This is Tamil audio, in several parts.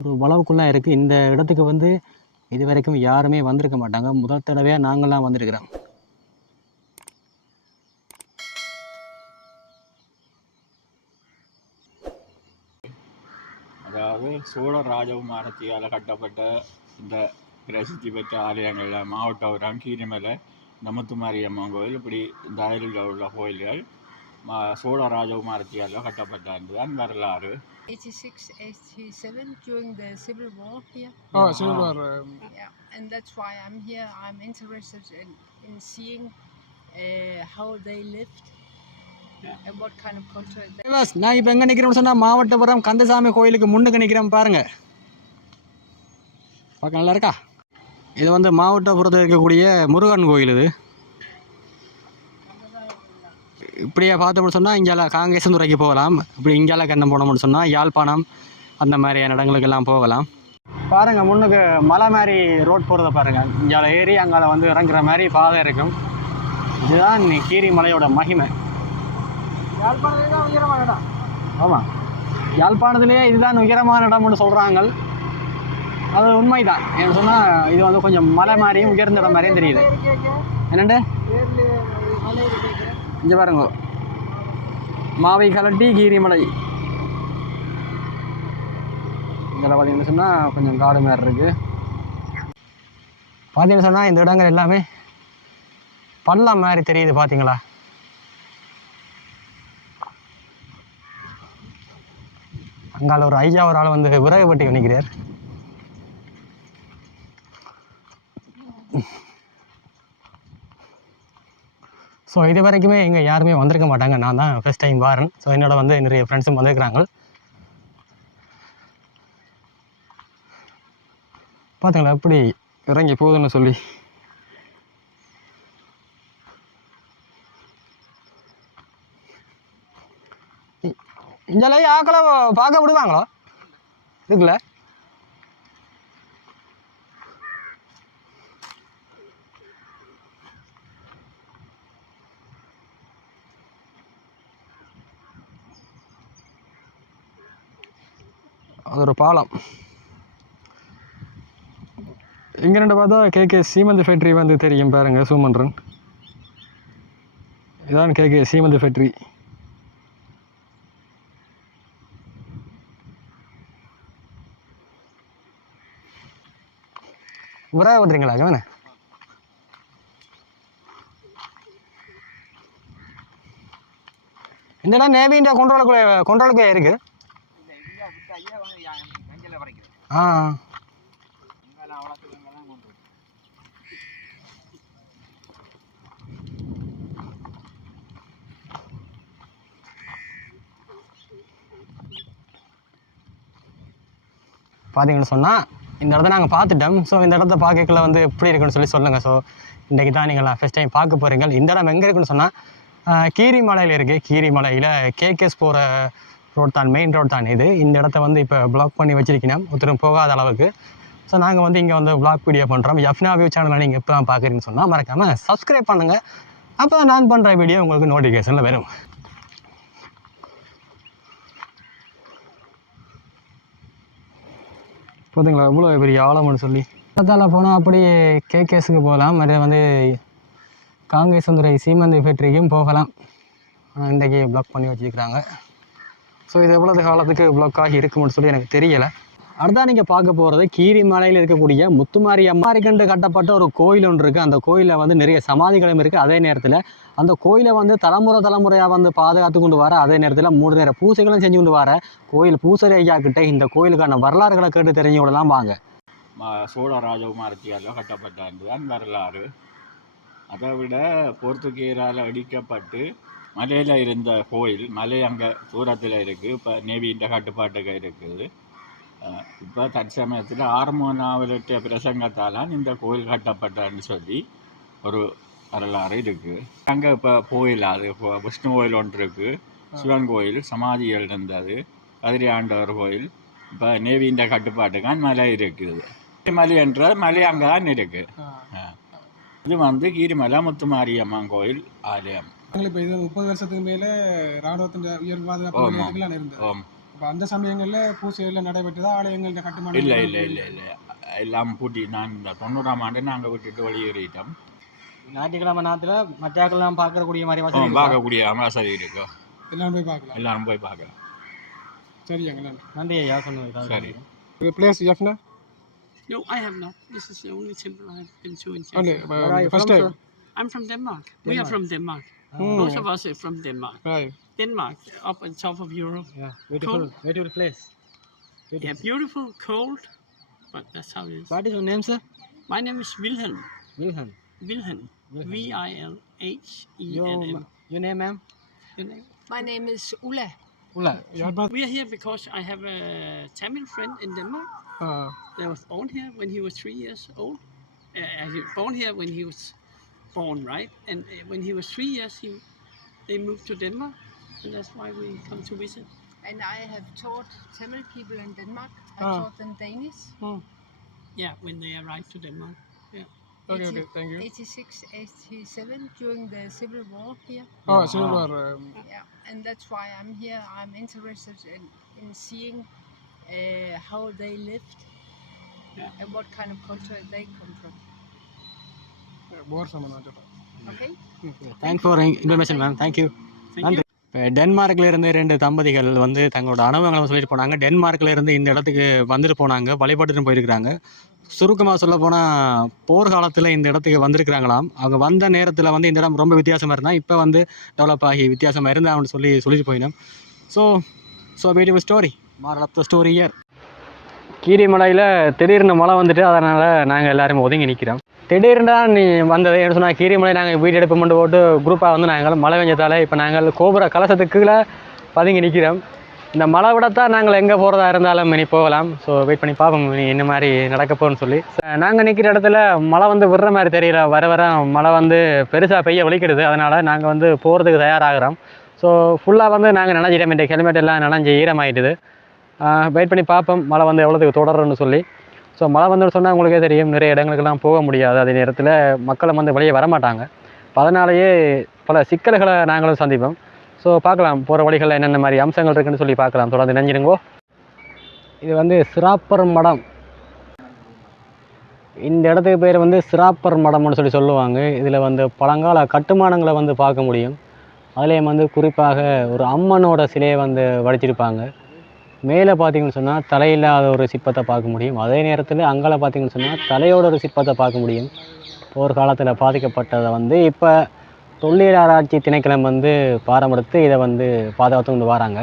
ஒரு வளவுக்குள்ளே இருக்குது இந்த இடத்துக்கு வந்து இது வரைக்கும் யாருமே வந்திருக்க மாட்டாங்க. முதல் தடவையாக நாங்களாம் வந்திருக்கிறோம். அதாவது சோழ ராஜகுமாரத்தியால் கட்டப்பட்ட இந்த பிரசித்தி பெற்ற ஆலயங்களில் மாவட்டம் ரங்கீரிமலை நமத்துமாரி அம்மன் கோயில் இப்படி இந்த அயலில் உள்ள கோயில்கள் சோழ ராஜகுமாரத்தியால் கட்டப்பட்ட தான் வரலாறு 86, 87 during the civil war here. Oh, Civil War. um, Yeah, and that's why I'm here. I'm interested in, in seeing uh, how they lived and what kind of culture they விவாஸ், நான் இப்போ எங்கே நிற்கிறேன்னு சொன்னால் மாவட்டபுரம் கந்தசாமி கோயிலுக்கு முன்னுக்கு நிற்கிறேன் பாருங்க பார்க்க நல்லா இருக்கா இது வந்து மாவட்டபுரத்தில் இருக்கக்கூடிய முருகன் கோயில் இது இப்படியே பார்த்தோம்னு சொன்னால் இங்கால காங்கேசந்துறைக்கு போகலாம். இப்படி இங்கேல கண்ணம் போனோம்னு சொன்னால் யாழ்ப்பாணம் அந்த மாதிரியான இடங்களுக்கெல்லாம் போகலாம். பாருங்கள் முன்னுக்கு மலை மாதிரி ரோட் போகிறத பாருங்கள் இங்கால ஏறி அங்கால வந்து இறங்குற மாதிரி பாதை இருக்கும். இதுதான் கீரி மலையோட மகிமை. ஆமாம் யாழ்ப்பாணத்திலேயே இதுதான் உயரமான இடம்னு சொல்கிறாங்க அது உண்மைதான். என்ன சொன்னால் இது வந்து கொஞ்சம் மலை மாதிரியும் உயர்ந்த இடம் மாதிரியும் தெரியுது. என்னண்டு? இங்கே பாருங்க. மாவை கலட்டி கீரிமலை. இதில் பார்த்தீங்கன்னு சொன்னால் கொஞ்சம் காடு மாதிரி இருக்குது பார்த்தீங்கன்னு சொன்னால் இந்த இடங்கள் எல்லாமே பள்ளம் மாதிரி தெரியுது பார்த்தீங்களா அங்கால ஒரு ஐயா ஒரு ஆள் வந்து விறகு பட்டி நிற்கிறார் ஸோ இது வரைக்குமே இங்கே யாருமே வந்திருக்க மாட்டாங்க. நான் தான் ஃபஸ்ட் டைம் வரேன். ஸோ என்னோட வந்து நிறைய ஃப்ரெண்ட்ஸும் வந்திருக்கிறாங்க. பார்த்துங்களா எப்படி இறங்கி போகுதுன்னு சொல்லி. இங்கெல்லாம் ஆக்களை பார்க்க விடுவாங்களோ? இருக்குல்ல? ஒரு பாலம். இங்கே ரெண்டு பார்த்தா கேகே சீமந்த் ஃபேக்ட்ரி வந்து தெரியும் பாருங்கள் சூமன்றன். இதான் கேகே சீமந்த் ஃபேக்ட்ரி. விறகு வந்துறீங்களா கவன? என்னடா இடம் நேவின்ற கொண்டோலுக்குள்ளே கொண்டோலுக்குள்ளே இருக்கு. ஆ. பார்த்தீங்கன்னு சொன்னால் இந்த இடத்த நாங்கள் பார்த்துட்டோம். ஸோ இந்த இடத்த பார்க்கல வந்து எப்படி இருக்குன்னு சொல்லி சொல்லுங்கள் ஸோ இன்றைக்கி தான் நீங்கள் ஃபஸ்ட் டைம் பார்க்க போகிறீங்க இந்த இடம் எங்கே இருக்குன்னு சொன்னால் கீரிமலையில் இருக்குது கீரிமலையில் கேகேஎஸ் போகிற ரோட் தான் மெயின் ரோட் தான். இது இந்த இடத்த வந்து இப்போ பிளாக் பண்ணி வச்சிருக்கணும் ஒருத்தரும் போகாத அளவுக்கு. ஸோ நாங்கள் வந்து இங்கே வந்து பிளாக் வீடியோ பண்ணுறோம் எஃப்னா வியூ சேனலில் நீங்கள் எப்போ பார்க்குறீங்கன்னு சொன்னால் மறக்காமல் சப்ஸ்கிரைப் பண்ணுங்கள் அப்போ நான் பண்ணுற வீடியோ உங்களுக்கு நோட்டிஃபிகேஷனில் வரும். பார்த்தீங்களா எவ்வளோ பெரிய ஆழம்னு சொல்லி. பக்கத்தால் போனால் அப்படியே கேகேஸுக்கு போகலாம். மற்ற வந்து காங்கேசந்துறை சீமந்தி ஃபேக்ட்ரிக்கும் போகலாம். ஆனால் இன்றைக்கி பிளாக் பண்ணி வச்சுருக்கிறாங்க. ஸோ இது எவ்வளவு காலத்துக்கு பிளாக் ஆகி இருக்கும்னு சொல்லி எனக்கு தெரியலை. அடுத்தா நீங்கள் பார்க்க போகிறது கீரிமலையில் இருக்கக்கூடிய முத்துமாரி அம்மாரி கண்டு கட்டப்பட்ட ஒரு கோயில் ஒன்று இருக்குது அந்த கோயிலில் வந்து நிறைய சமாதிகளும் இருக்குது அதே நேரத்தில் அந்த கோயிலை வந்து தலைமுறை தலைமுறையாக வந்து பாதுகாத்து கொண்டு வர அதே நேரத்தில் மூணு நேர பூசைகளும் செஞ்சு கொண்டு வர கோயில் பூசரி ஐயா கிட்டே இந்த கோயிலுக்கான வரலாறுகளை கேட்டு தெரிஞ்சு விடலாம் வாங்க சோழ ராஜகுமாரத்தியால் கட்டப்பட்ட தான் வரலாறு. அதை விட போர்த்துகீரால் அடிக்கப்பட்டு மலையில் இருந்த கோயில் மலை அங்கே தூரத்தில் இருக்குது இப்போ நேவியின் கட்டுப்பாட்டுக்கு இருக்குது இப்போ தற்சமயத்தில் ஆர்மோனாவிலிட்ட பிரசங்கத்தால் இந்த கோயில் கட்டப்பட்டன்னு சொல்லி ஒரு வரலாறு இருக்குது அங்கே இப்போ கோயில் அது இப்போ விஷ்ணு கோயில் ஒன்று இருக்குது சிவன் கோயில் சமாதிகள் இருந்தது கதிரி ஆண்டவர் கோயில். இப்போ நேவியின் கட்டுப்பாட்டுக்கான் மலை இருக்குது மலை என்ற மலை அங்கே தான் இருக்குது இது வந்து கீரிமலை முத்துமாரியம்மன் கோயில் ஆலயம். இப்போ இது முப்பது வருஷத்துக்கு மேலே ராணுவத்தின் உயர் பாதுகாப்பு. நிலையத்துக்குலாம் இருந்தது. அப்போ அந்த சமயங்களில் பூசையில் நடைபெற்றதா ஆலயங்கள்ட்ட கட்டுமானம் இல்லை இல்லை இல்லை இல்லை. எல்லாம் பூட்டி நான் இந்த தொண்ணூறாம் ஆண்டு நாங்கள் விட்டுட்டு வெளியேறிட்டோம். ஞாயிற்றுக்கிழமை நேரத்தில் மற்றாக்கள்லாம் பார்க்கக்கூடிய மாதிரி வசதி? பார்க்கக்கூடிய வசதி இருக்கு? எல்லாரும் போய் பார்க்கலாம். எல்லாரும் போய் பார்க்கலாம். சரியாங்க நன்றி. நன்றி ஐயா சொன்னது சரி. Place Jaffna No, I have not. This is the only temple I have been to in only you first from, time sir? I'm from Denmark. We are from Denmark. Mm. Most hmm. of us are from Denmark. Right. Denmark, up on top of Europe. Yeah, beautiful, cold. beautiful place. Beautiful. Yeah, beautiful, cold, but that's how it is. What is your name, sir? My name is Wilhelm. Wilhelm. Wilhelm. Wilhelm. V I L H E N M. Your, name, ma'am? Your name? My name is Ulla. Ulla. We are here because I have a Tamil friend in Denmark uh. that was born here when he was three years old. Uh, uh he was born here when he was born, right? And eh, when he was three years, he they moved to Denmark, and that's why we come to visit. And I have taught Tamil people in Denmark. I ah. taught them Danish. Oh. Yeah, when they arrived to Denmark. Yeah. Okay, 80, okay, thank you. 86, 87, during the civil war here. Oh, civil ah. war. Um. Yeah, and that's why I'm here. I'm interested in, in seeing uh, how they lived yeah. and what kind of culture they come from. போர் சொல்கிறேன் Okay? Thanks for information ma'am thank you நன்றி. இப்போ டென்மார்க்ல இருந்து ரெண்டு தம்பதிகள் வந்து தங்களோட அனுபவங்களை சொல்லிட்டு போனாங்க. டென்மார்க்ல இருந்து இந்த இடத்துக்கு வந்துட்டு போனாங்க. வழிபட்டுட்டு போயிருக்கிறாங்க. சுருக்கமாக சொல்ல போனால் போர் காலத்தில் இந்த இடத்துக்கு வந்திருக்கிறாங்களாம். அவங்க வந்த நேரத்தில் வந்து இந்த இடம் ரொம்ப வித்தியாசமாக இருந்தால் இப்போ வந்து டெவலப் ஆகி வித்தியாசமாக இருந்தாங்கன்னு சொல்லி சொல்லிட்டு போயினோம். So so beautiful story moral of the story year கீரிமலையில் திடீர்னு மழை வந்துட்டு அதனால் நாங்கள் எல்லாருமே ஒதுங்கி நிற்கிறோம் திடீர்னு நீ வந்தது என்ன சொன்னால் கீரிமலை நாங்கள் வீடு எடுப்பு மட்டும் போட்டு குரூப்பாக வந்து நாங்கள் மழை பெஞ்சதால் இப்போ நாங்கள் கோபுர கலசத்துக்கு கீழே பதுங்கி நிற்கிறோம் இந்த மழை விடத்தான் நாங்கள் எங்கே போகிறதா இருந்தாலும் இனி போகலாம். ஸோ வெயிட் பண்ணி பார்ப்போம் இனி என்ன மாதிரி நடக்க போகுதுன்னு சொல்லி. நாங்கள் நிற்கிற இடத்துல மழை வந்து விடுற மாதிரி தெரியல. வர வர மழை வந்து பெருசாக பெய்ய ஒழிக்கிறது. அதனால் நாங்கள் வந்து போகிறதுக்கு தயாராகிறோம். ஸோ ஃபுல்லாக வந்து நாங்கள் நினைஞ்சிட்டோம். இந்த ஹெல்மெட் எல்லாம் நினைஞ்சு ஈரமாயிட்டுது. வெயிட் பண்ணி பார்ப்போம். மழை வந்து எவ்வளோத்துக்கு தொடரும்னு சொல்லி. ஸோ மழை வந்துன்னு சொன்னால் உங்களுக்கே தெரியும். நிறைய இடங்களுக்கெல்லாம் போக முடியாது. அதே நேரத்தில் மக்களும் வந்து வெளியே வரமாட்டாங்க அதனாலேயே பல சிக்கல்களை நாங்களும் சந்திப்போம். ஸோ பார்க்கலாம். போகிற வழிகளில் என்னென்ன மாதிரி அம்சங்கள் இருக்குன்னு சொல்லி பார்க்கலாம். தொடர்ந்து நினைஞ்சிருங்கோ இது வந்து சிராப்பர் மடம். இந்த இடத்துக்கு பேர் வந்து சிராப்பர் மடம்னு சொல்லி சொல்லுவாங்க. இதில் வந்து பழங்கால கட்டுமானங்களை வந்து பார்க்க முடியும். அதுலேயும் வந்து குறிப்பாக ஒரு அம்மனோட சிலையை வந்து வடிச்சிருப்பாங்க. மேலே பார்த்தீங்கன்னு சொன்னால் தலையில்லாத ஒரு சிற்பத்தை பார்க்க முடியும். அதே நேரத்தில் அங்கால பார்த்தீங்கன்னு சொன்னால் தலையோட ஒரு சிற்பத்தை பார்க்க முடியும். ஒரு காலத்தில் பாதிக்கப்பட்டதை வந்து இப்போ தொல்லியல் ஆராய்ச்சி திணைக்களம் வந்து பாரம்படுத்து இதை வந்து பாதுகாத்து கொண்டு வராங்க.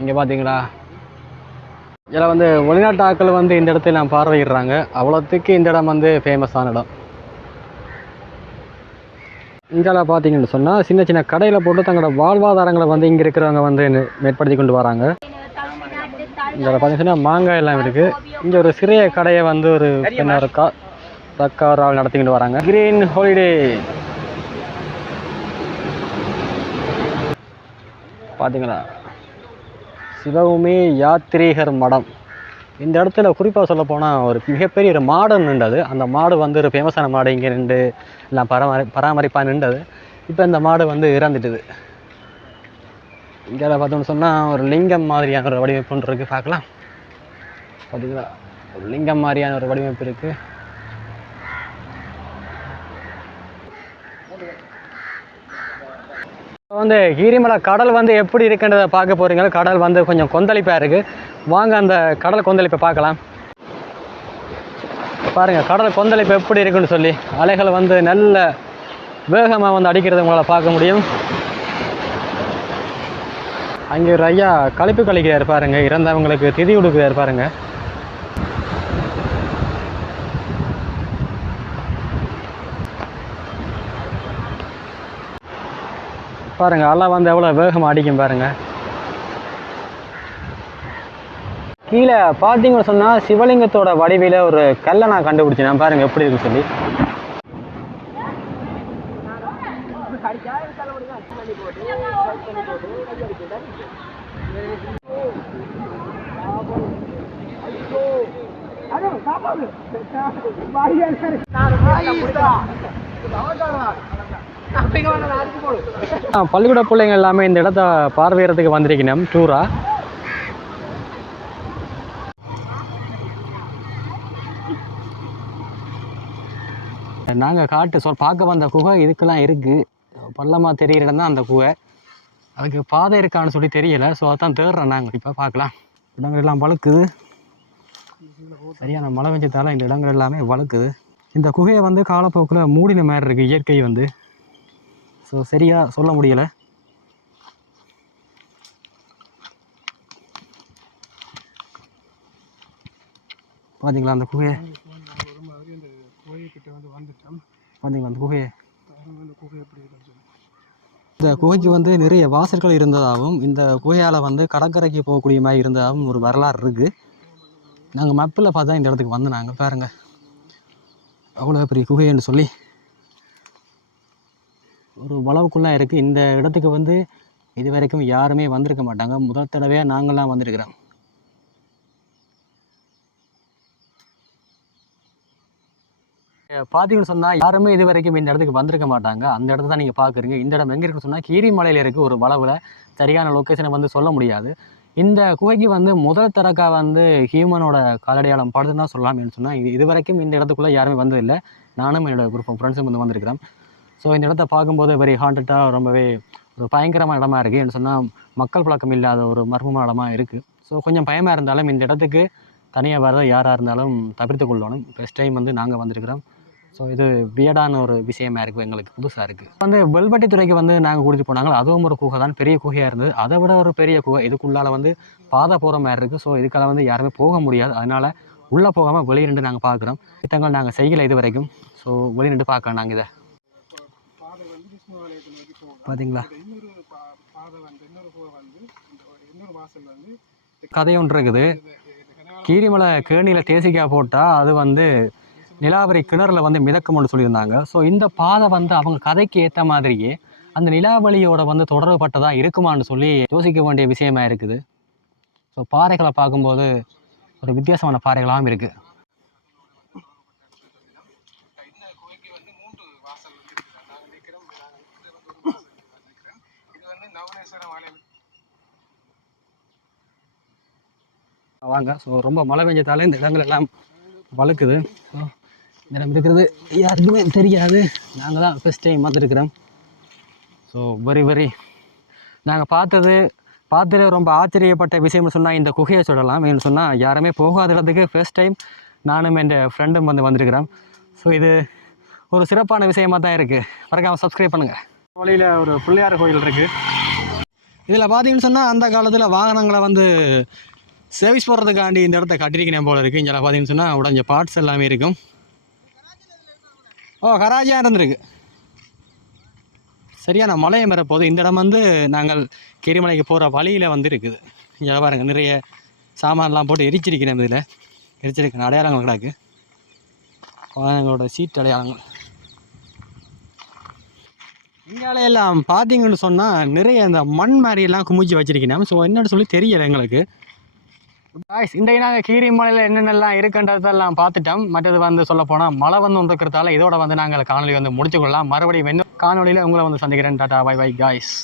இங்கே பார்த்தீங்களா? இதில் வந்து வெளிநாட்டு ஆட்கள் வந்து இந்த இடத்துல நான் பார்வையிடுறாங்க. அவ்வளோத்துக்கு இந்த இடம் வந்து ஃபேமஸான இடம். இங்கெல்லாம் பார்த்தீங்கன்னு சொன்னால் சின்ன சின்ன கடையில் போட்டு தங்களோட வாழ்வாதாரங்களை வந்து இங்கே இருக்கிறவங்க வந்து மேற்படுத்தி கொண்டு வராங்க. இங்கே பார்த்தீங்கன்னா மாங்காய் எல்லாம் இருக்குது இங்கே ஒரு சிறிய கடையை வந்து ஒரு பின்னர் இருக்கா தக்காரால் நடத்திக்கிட்டு வராங்க. கிரீன் ஹாலிடே பார்த்தீங்களா? சிவபூமி யாத்ரீகர் மடம். இந்த இடத்துல குறிப்பாக சொல்ல போனால் ஒரு மிகப்பெரிய ஒரு மாடு நின்றது. அந்த மாடு வந்து ஒரு ஃபேமஸான மாடு இங்கே நின்று எல்லாம் பராமரி பராமரிப்பாக நின்றது. இப்போ இந்த மாடு வந்து இறந்துட்டுது. இங்கே பார்த்தோம்னு சொன்னால் ஒரு லிங்கம் மாதிரியான ஒரு வடிவமைப்புன்னு இருக்குது பார்க்கலாம். பார்த்தீங்களா ஒரு லிங்கம் மாதிரியான ஒரு வடிவமைப்பு இருக்குது வந்து கீரிமலை கடல் வந்து எப்படி இருக்குன்றதை பார்க்க போகிறீங்க கடல் வந்து கொஞ்சம் கொந்தளிப்பாக இருக்குது வாங்க அந்த கடல் கொந்தளிப்பை பார்க்கலாம். பாருங்கள் கடல் கொந்தளிப்பு எப்படி இருக்குன்னு சொல்லி. அலைகள் வந்து நல்ல வேகமாக வந்து அடிக்கிறத உங்களால் பார்க்க முடியும். அங்கே ஒரு ஐயா கழிப்பு கழிக்கிறார் பாருங்க. இறந்தவங்களுக்கு திதி கொடுக்குறாரு பாருங்க. பாருங்க அலை வந்து எவ்வளோ வேகமாக அடிக்கும் பாருங்க. கீழே பார்த்தீங்கன்னு சொன்னால் சிவலிங்கத்தோட வடிவில் ஒரு கல்லை நான் கண்டுபிடிச்சேன். நான் பாருங்க எப்படி இருக்குன்னு சொல்லி. பள்ளிக்கூட பிள்ளைங்க எல்லாமே இந்த இடத்த பார்வையிறதுக்கு வந்திருக்கணும் டூரா நாங்கள் காட்டு சொல் பார்க்க வந்த குகை இதுக்கெல்லாம் இருக்குது பள்ளமாக தெரியிற இடம் தான் அந்த குகை. அதுக்கு பாதை இருக்கான்னு சொல்லி தெரியலை ஸோ அதான் தேடுறோம் நாங்கள் இப்போ பார்க்கலாம். இடங்கள் எல்லாம் வளர்க்குது சரியான மழை பெஞ்சதால இந்த இடங்கள் எல்லாமே வளர்க்குது இந்த குகையை வந்து காலப்போக்கில் மூடின மாதிரி இருக்குது இயற்கை வந்து. ஸோ சரியாக சொல்ல முடியலை. பார்த்தீங்களா அந்த குகையை? இந்த பார்த்தீங்களா அந்த குகையை? இந்த குகைக்கு வந்து நிறைய வாசல்கள் இருந்ததாகவும் இந்த குகையால் வந்து கடற்கரைக்கு போகக்கூடிய மாதிரி இருந்ததாகவும் ஒரு வரலாறு இருக்குது நாங்கள் மப்பில் பார்த்தா இந்த இடத்துக்கு வந்து நாங்கள் பாருங்கள் அவ்வளோ பெரிய குகைன்னு சொல்லி. ஒரு வளவுக்குள்ளே இருக்குது இந்த இடத்துக்கு வந்து இது வரைக்கும் யாருமே வந்திருக்க மாட்டாங்க. முதல் தடவையாக நாங்கள்லாம் வந்திருக்கிறோம். பார்த்தீங்கன்னு சொன்னால் யாருமே இது வரைக்கும் இந்த இடத்துக்கு வந்திருக்க மாட்டாங்க. அந்த இடத்த தான் நீங்கள் பார்க்குறீங்க இந்த இடம் எங்கே இருக்குன்னு சொன்னால் கீரிமலையில் இருக்குது ஒரு வளவில். சரியான லொக்கேஷனை வந்து சொல்ல முடியாது. இந்த குகைக்கு வந்து முதல் தரக்கா வந்து ஹியூமனோட காலடையாளம் படுதுன்னு தான் சொல்லலாம் என்று சொன்னால் இது இது வரைக்கும் இந்த இடத்துக்குள்ளே யாருமே வந்ததில்லை. நானும் என்னோட குரூப் ஃப்ரெண்ட்ஸும் வந்து வந்திருக்கிறேன் ஸோ இந்த இடத்த பார்க்கும்போது வெரி ஹாண்டட்டாக ரொம்பவே ஒரு பயங்கரமான இடமா இருக்குது என்ன சொன்னால் மக்கள் பழக்கம் இல்லாத ஒரு மர்மமான இடமா இருக்குது ஸோ கொஞ்சம் பயமாக இருந்தாலும் இந்த இடத்துக்கு தனியாக வர யாராக இருந்தாலும் தவிர்த்து கொள்ளணும். ஃபஸ்ட் டைம் வந்து நாங்கள் வந்திருக்கிறோம். ஸோ இது வியடான ஒரு விஷயமா இருக்குது எங்களுக்கு புதுசாக இருக்குது வந்து வெல்வெட்டி துறைக்கு வந்து நாங்கள் கூட்டிகிட்டு போனாங்களோ அதுவும் ஒரு குகை தான். பெரிய குகையாக இருந்தது. அதை விட ஒரு பெரிய குகை. இதுக்குள்ளால வந்து பாதை போகிற மாதிரி இருக்குது ஸோ இதுக்கெல்லாம் வந்து யாருமே போக முடியாது. அதனால் உள்ளே போகாமல் வெளியே நின்று நாங்கள் பார்க்குறோம். திட்டங்கள் நாங்கள் செய்யலை இது வரைக்கும் ஸோ வெளியே நின்று பார்க்கலாம் நாங்கள் இதை பாதை வந்து விஷ்ணுவாலயத்தில் நோக்கி போகும் பார்த்தீங்களா இந்த இன்னொரு பா- பாதை வந்து இன்னொரு குகை வந்து இந்த ஒரு இன்னொரு வாசல் வந்து கதை ஒன்று இருக்குது. கீரிமலை கேணியில் தேசிக்காய் போட்டால் அது வந்து நிலாவரி கிணறுல வந்து மிதக்கும்னு சொல்லியிருந்தாங்க. ஸோ இந்த பாதை வந்து அவங்க கதைக்கு ஏற்ற மாதிரியே அந்த நிலாவளியோட வந்து தொடர்புபட்டதாக இருக்குமான்னு சொல்லி யோசிக்க வேண்டிய விஷயமா இருக்குது. ஸோ பாறைகளை பார்க்கும்போது ஒரு வித்தியாசமான பாறைகளாகவும் இருக்குது இந்த குகைக்கு வந்து மூன்று வாசல் வந்து இருக்குது நாங்கள் நிற்கிறோம் நாங்கள் நிற்கிறது வந்து ஒரு வாசல் இருக்குது நிற்கிறேன் இது வந்து நவனேஸ்வரம் ஆலயம் வாங்க. ஸோ ரொம்ப மழை பெஞ்சதால இந்த இடங்கள் எல்லாம் வழுக்குது. ஸோ இடம் இருக்கிறது யாருக்குமே தெரியாது. நாங்கள் தான் ஃபஸ்ட் டைம் பார்த்துருக்குறோம். ஸோ வெரி வெரி நாங்கள் பார்த்தது பார்த்துட்டு ரொம்ப ஆச்சரியப்பட்ட விஷயம்னு சொன்னால் இந்த குகையை சொல்லலாம். ஏன்னு சொன்னால் யாருமே போகாத இடத்துக்கு ஃபர்ஸ்ட் டைம் நானும் என் ஃப்ரெண்டும் வந்து வந்திருக்கிறோம். ஸோ இது ஒரு சிறப்பான விஷயமா தான் இருக்குது மறக்காமல் சப்ஸ்கிரைப் பண்ணுங்கள் வழியில் ஒரு பிள்ளையார் கோயில் இருக்குது இதில் பார்த்தீங்கன்னு சொன்னால் அந்த காலத்தில் வாகனங்களை வந்து சர்வீஸ் போடுறதுக்காண்டி இந்த இடத்த கட்டிருக்கணும் போல இருக்குது இங்கே பார்த்தீங்கன்னு சொன்னால் உடஞ்ச பார்ட்ஸ் எல்லாமே இருக்கும். ஓ கராஜியாக இருந்திருக்கு. சரியான மலையை மேற போது இந்த இடம் வந்து நாங்கள் கெரிமலைக்கு போகிற வழியில் வந்து இருக்குது. இங்கே பாருங்க நிறைய சாமான்லாம் போட்டு எரிச்சிருக்கிறேன் இதில். எரிச்சிருக்கேன் அடையாளங்கள் கிடக்கு. எங்களோட சீட் அடையாளங்கள். இங்கால எல்லாம் பார்த்தீங்கன்னு சொன்னால் நிறைய இந்த மண் மாதிரி எல்லாம் குமிச்சு வச்சிருக்கேன் ஸோ என்னன்னு சொல்லி தெரியலை எங்களுக்கு. காய்ஸ் இன்றைக்கு நாங்கள் கீரிமலையில் என்னென்னலாம் இருக்குன்றதெல்லாம் பார்த்துட்டோம். மற்றது வந்து சொல்ல போனால் மழை வந்து இருக்கிறதால இதோட வந்து நாங்கள் காணொலி வந்து முடிச்சுக்கொள்ளலாம். மறுபடியும் இன்னும் காணொலியில் உங்களை வந்து சந்திக்கிறேன். Tata bye by guys